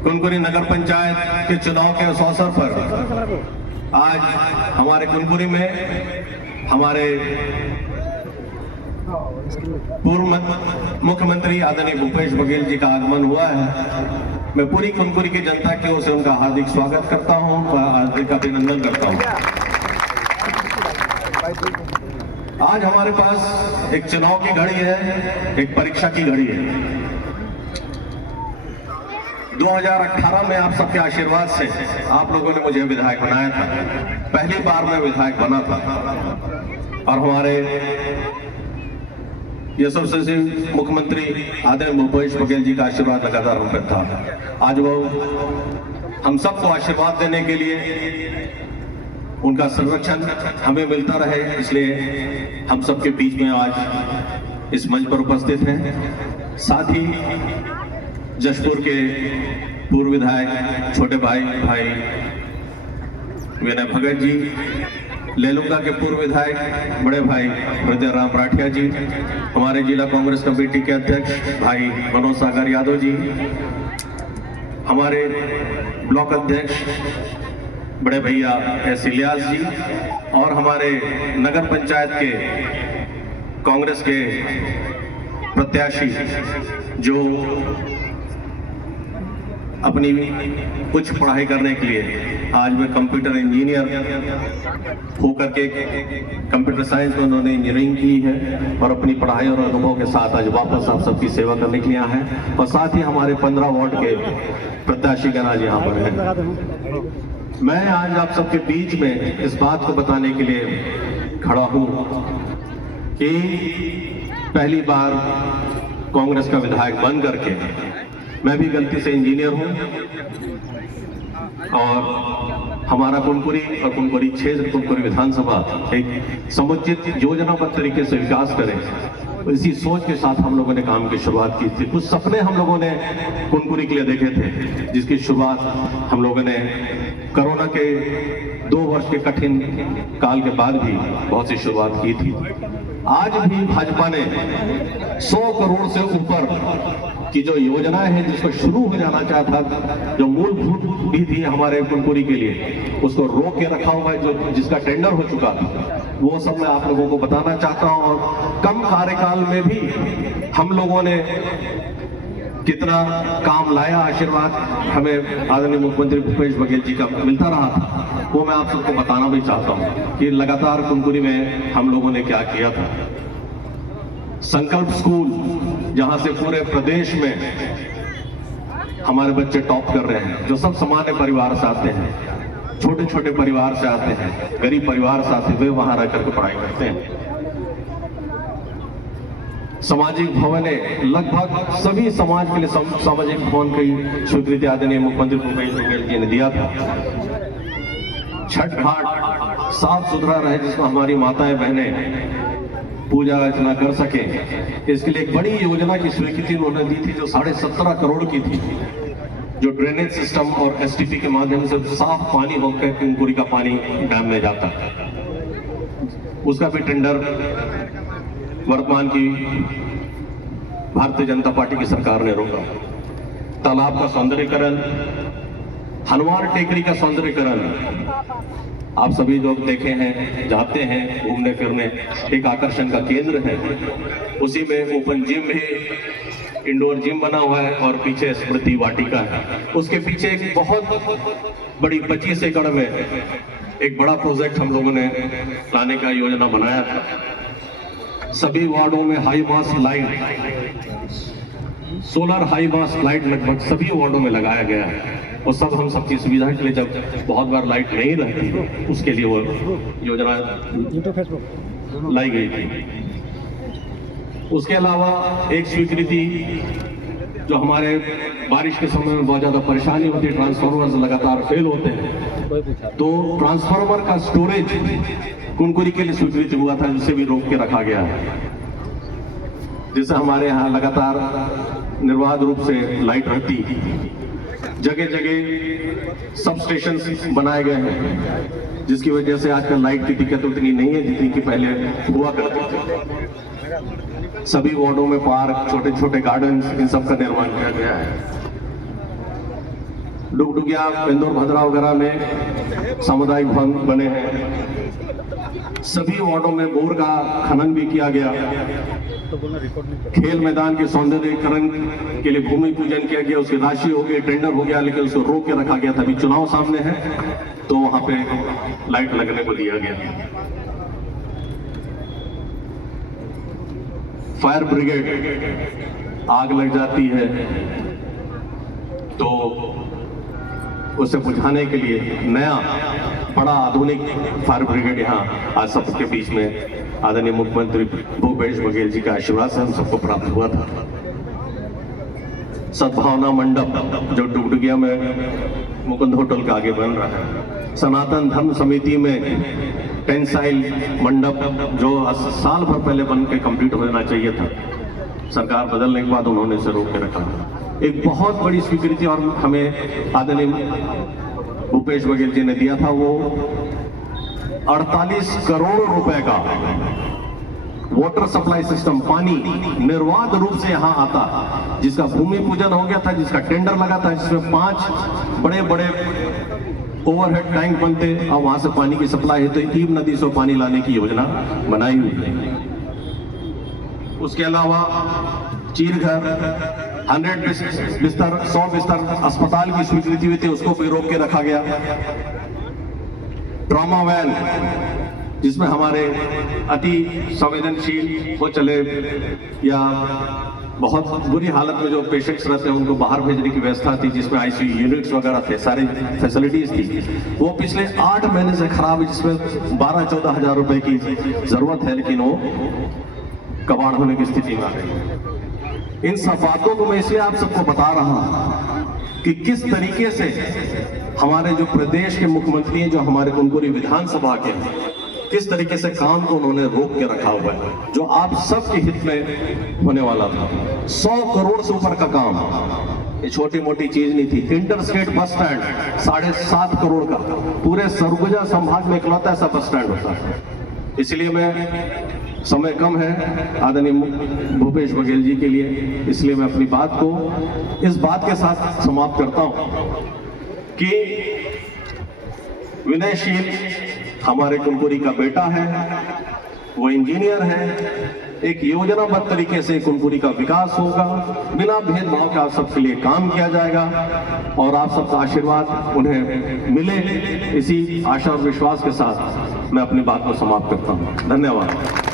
कुनकुरी नगर पंचायत के चुनाव के उस अवसर पर आज हमारे कुनकुरी में हमारे पूर्व मुख्यमंत्री आदरणीय भूपेश बघेल जी का आगमन हुआ है। मैं पूरी कुनकुरी की जनता की ओर से उनका हार्दिक स्वागत करता हूं, हार्दिक अभिनंदन करता हूं। आज हमारे पास एक चुनाव की घड़ी है, एक परीक्षा की घड़ी है। 2018 में आप सबके आशीर्वाद से आप लोगों ने मुझे विधायक बनाया था। पहली बार मैं विधायक बना था और हमारे यशस्वी मुख्यमंत्री आदरणीय भूपेश बघेल जी का आशीर्वाद लगातार हम पर था। आज वो हम सबको आशीर्वाद देने के लिए उनका संरक्षण हमें मिलता रहे, इसलिए हम सबके बीच में आज इस मंच पर उपस्थित हैं। साथ ही जशपुर के पूर्व विधायक छोटे भाई विनय भगत जी, लेलुंगा के पूर्व विधायक बड़े भाई हृदय राम राठिया जी, हमारे जिला कांग्रेस कमेटी के अध्यक्ष भाई मनोज सागर यादव जी, हमारे ब्लॉक अध्यक्ष बड़े भैया एस इलियास जी और हमारे नगर पंचायत के कांग्रेस के प्रत्याशी जो अपनी उच्च पढ़ाई करने के लिए आज मैं कंप्यूटर इंजीनियर होकर के कंप्यूटर साइंस में उन्होंने इंजीनियरिंग की है और अपनी पढ़ाई और अनुभव के साथ आज वापस आप सबकी सेवा करने के लिए आए हैं। और साथ ही हमारे 15 वार्ड के प्रत्याशी गण आज यहाँ पर हैं। मैं आज आप सबके बीच में इस बात को बताने के लिए खड़ा हूँ कि पहली बार कांग्रेस का विधायक बन करके मैं भी गलती से इंजीनियर हूं और हमारा कुनकुरी और कुनकुरी क्षेत्र कुनकुरी विधानसभा एक समुचित योजनाबद्ध तरीके से विकास करे, तो इसी सोच के साथ हम लोगों ने काम की शुरुआत की थी। कुछ सपने हम लोगों ने कुनकुरी के लिए देखे थे, जिसकी शुरुआत हम लोगों ने कोरोना के 2 वर्ष के कठिन काल के बाद भी बहुत सी शुरुआत की थी। आज भी भाजपा ने 100 करोड़ से ऊपर की जो योजनाएं हैं जिसको शुरू हो जाना चाहता, जो मूलभूत भी थी हमारे कुनकुरी के लिए, उसको रोक के रखा हुआ है, जो जिसका टेंडर हो चुका, वो सब मैं आप लोगों को बताना चाहता हूं। और कम कार्यकाल में भी हम लोगों ने कितना काम लाया, आशीर्वाद हमें आदरणीय मुख्यमंत्री भूपेश बघेल जी का मिलता रहा था, वो मैं आप सबको बताना भी चाहता हूं कि लगातार कुनकुरी में हम लोगों ने क्या किया था। संकल्प स्कूल, जहां से पूरे प्रदेश में हमारे बच्चे टॉप कर रहे हैं, जो सब सामान्य परिवार से आते हैं, छोटे छोटे परिवार से आते हैं, गरीब परिवार से आते हैं, वे वहां रह करके पढ़ाई करते हैं। सामाजिक भवन है, लगभग सभी समाज के लिए सामाजिक भवन की स्वीकृति आदरणीय मुख्यमंत्री भूपेश बघेल जी ने दिया था। छठ घाट साफ सुथरा रहे, जिसमें हमारी माताएं बहनें पूजा अर्चना कर सके, इसके लिए एक बड़ी योजना की स्वीकृति उन्होंने दी थी जो 17.5 करोड़ की थी, जो ड्रेनेज सिस्टम और एसटीपी के माध्यम से साफ पानी होकर कुनकुरी का पानी डैम में जाता है। उसका भी टेंडर वर्तमान की भारतीय जनता पार्टी की सरकार ने रोका। तालाब का सौंदर्यीकरण, हनुमान टेकरी का सौंदर्यीकरण, आप सभी लोग देखे हैं, जाते हैं घूमने फिरने, एक आकर्षण का केंद्र है। उसी में ओपन जिम भी, इंडोर जिम बना हुआ है और पीछे स्मृति वाटिका है। उसके पीछे एक बहुत बड़ी 25 एकड़ में एक बड़ा प्रोजेक्ट हम लोगों ने लाने का योजना बनाया था। सभी वार्डों में high mast light, solar high mast light लगभग सभी वार्डों में लगाया गया है। और सब हम सबकी सुविधा के लिए, जब बहुत बार लाइट नहीं रहती, उसके लिए वो योजना लाई गई थी। उसके अलावा एक स्वीकृति जो हमारे बारिश के समय में बहुत ज्यादा परेशानी होती है, ट्रांसफार्मर लगातार फेल होते हैं, तो ट्रांसफार्मर का स्टोरेज कुनकुरी के लिए स्वीकृति हुआ था, जिसे भी रोक के रखा गया है। जिससे हमारे यहाँ लगातार निर्बाध रूप से लाइट रहती, जगह जगह सब स्टेशन बनाए गए हैं, जिसकी वजह से आजकल लाइट की दिक्कत उतनी नहीं है जितनी कि पहले हुआ करती थी। सभी वार्डों में पार्क, छोटे छोटे गार्डन, इन सब का निर्माण किया गया है। डुगडुगिया, इंदौर, भद्रा वगैरह में सामुदायिक भवन बने हैं। सभी वार्डों में बोर का खनन भी किया गया। खेल मैदान के सौंदर्यीकरण के लिए भूमि पूजन किया गया, उसकी राशि हो गई, टेंडर हो गया, लेकिन उसको रोक के रखा गया था। अभी चुनाव सामने है तो वहां पे लाइट लगने को दिया गया। फायर ब्रिगेड, आग लग जाती है तो उसे बुझाने के लिए नया बड़ा आधुनिक फायर ब्रिगेड यहाँ आज सबके बीच में आदरणीय मुख्यमंत्री भूपेश बघेल जी का आशीर्वाद से हम सबको प्राप्त हुआ था। सद्भावना मंडप जो डुगडुगिया में मुकुंद होटल का आगे बन रहा है, सनातन धर्म समिति में टेंसाइल मंडप जो साल भर पहले बन के कंप्लीट होना चाहिए था, सरकार बदलने के बाद उन्होंने इसे रोक के रखा। एक बहुत बड़ी स्वीकृति और हमें आदरणीय भूपेश बघेल जी ने दिया था, वो 48 करोड़ रुपए का वाटर सप्लाई सिस्टम, पानी निर्बाध रूप से यहाँ आता, जिसका भूमि पूजन हो गया था, जिसका टेंडर लगा था, जिसमें 5 बड़े बड़े ओवरहेड टैंक बनते और वहां से पानी की सप्लाई है, तो ईब नदी से पानी लाने की योजना बनाई हुई है। उसके अलावा चीरघर 100 बिस्तर अस्पताल की स्वीकृति हुई थी, उसको भी रोक के रखा गया। ट्रॉमा वैन जिसमें हमारे अति संवेदनशील हो चले या बहुत बुरी हालत में जो पेशेंट्स रहते हैं उनको बाहर भेजने की व्यवस्था थी, जिसमें आईसीयू यूनिट्स वगैरह थे, सारी फैसिलिटीज थी, वो पिछले 8 महीने से खराब है, जिसमें 12-14 हजार रुपए की जरूरत है, लेकिन वो कबाड़ होने की स्थिति में आ गई है। इन सब बातों को मैं इसलिए आप सबको बता रहा हूं कि किस तरीके से हमारे जो प्रदेश के मुख्यमंत्री हैं, जो हमारे कुनकुरी विधानसभा के हैं, किस तरीके से काम को उन्होंने रोक के रखा हुआ है, जो आप सबके हित में होने वाला था। 100 करोड़ से ऊपर का काम, ये छोटी मोटी चीज नहीं थी। इंटरस्टेट बस स्टैंड 7.5 करोड़ का, पूरे सरगुजा संभाग में इकलौता ऐसा बस स्टैंड होता है। इसलिए मैं, समय कम है आदरणीय भूपेश बघेल जी के लिए, इसलिए मैं अपनी बात को इस बात के साथ समाप्त करता हूं कि विनयशील हमारे कुनकुरी का बेटा है, वो इंजीनियर है, एक योजनाबद्ध तरीके से कुनकुरी का विकास होगा, बिना भेदभाव के आप सबके लिए काम किया जाएगा और आप सबका आशीर्वाद उन्हें मिले, इसी आशा और विश्वास के साथ मैं अपनी बात को समाप्त करता हूं। धन्यवाद।